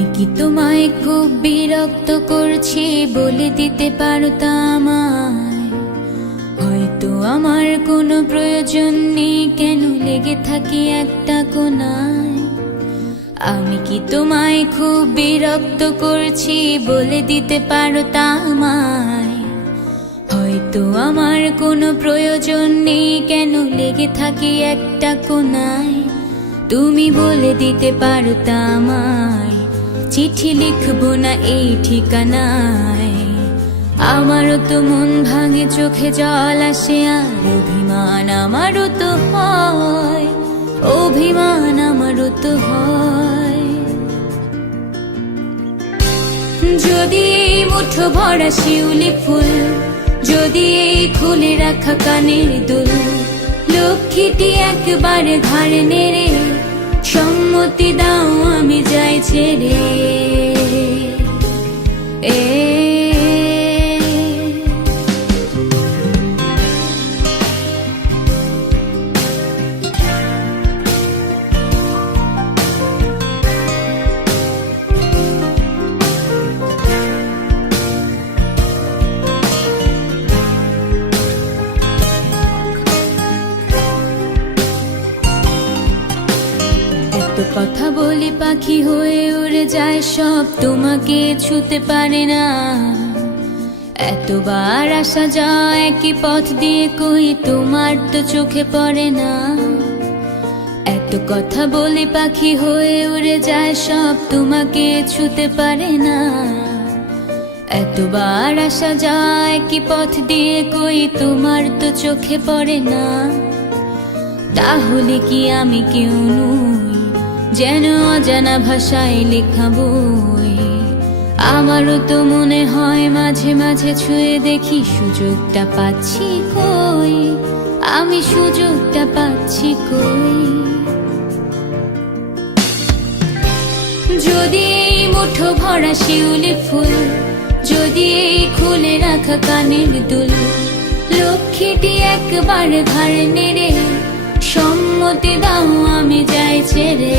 আমি কি তোমায় খুব বিরক্ত করছি বলে দিতে পারতা আমায়? হয়তো আমার কোনো প্রয়োজন নেই, কেন লেগে থাকি একটা কোনায়। আমি কি তোমায় খুব বিরক্ত করছি বলে দিতে পারতা আমায়? হয়তো আমার কোনো প্রয়োজন নেই, কেন লেগে থাকি একটা কোনায়। তুমি বলে দিতে পারতা আমায়, চিঠি লিখবো না এই ঠিকানায়। আমারও তো মন ভাঙে, চোখে জল আসে, আর অভিমান আমারও তো হয়, অভিমান আমারও তো হয়। যদি এই মুঠো ভরা শিউলি ফুল, যদি এই খুলে রাখা কানের দুল, লক্ষ্মীটি একবারে ঘাড়ে নেড়ে সম্মতি দাও আমি যাই ছেড়ে। কথা বলি পাখি হয়ে উড়ে যায় সব, তোমাকে ছুতে পারে না। এতবার আসা যায় একই পথ দিয়ে, কই তোমার তো চোখে পড়ে না। এত কথা বলি পাখি হয়ে উড়ে যায় সব, তোমাকে ছুতে পারে না। এতবার আসা যায় একই পথ দিয়ে, কই তোমার তো চোখে পড়ে না। তাহলে কি আমি কেউ নই, যেন অজানা ভাষায় লেখা বই? আমারও তো মনে হয় মাঝে মাঝে ছুঁয়ে দেখি, সুযোগটা পাচ্ছি কই, আমি সুযোগটা পাচ্ছি কই। যদি এই মুঠো ভরা শিউলি ফুল, যদি এই খুলে রাখা কানের দুল, লক্ষ্মীটি একবার ঘাড় নেড়ে সম্মতি দাও আমি যাই ছেড়ে।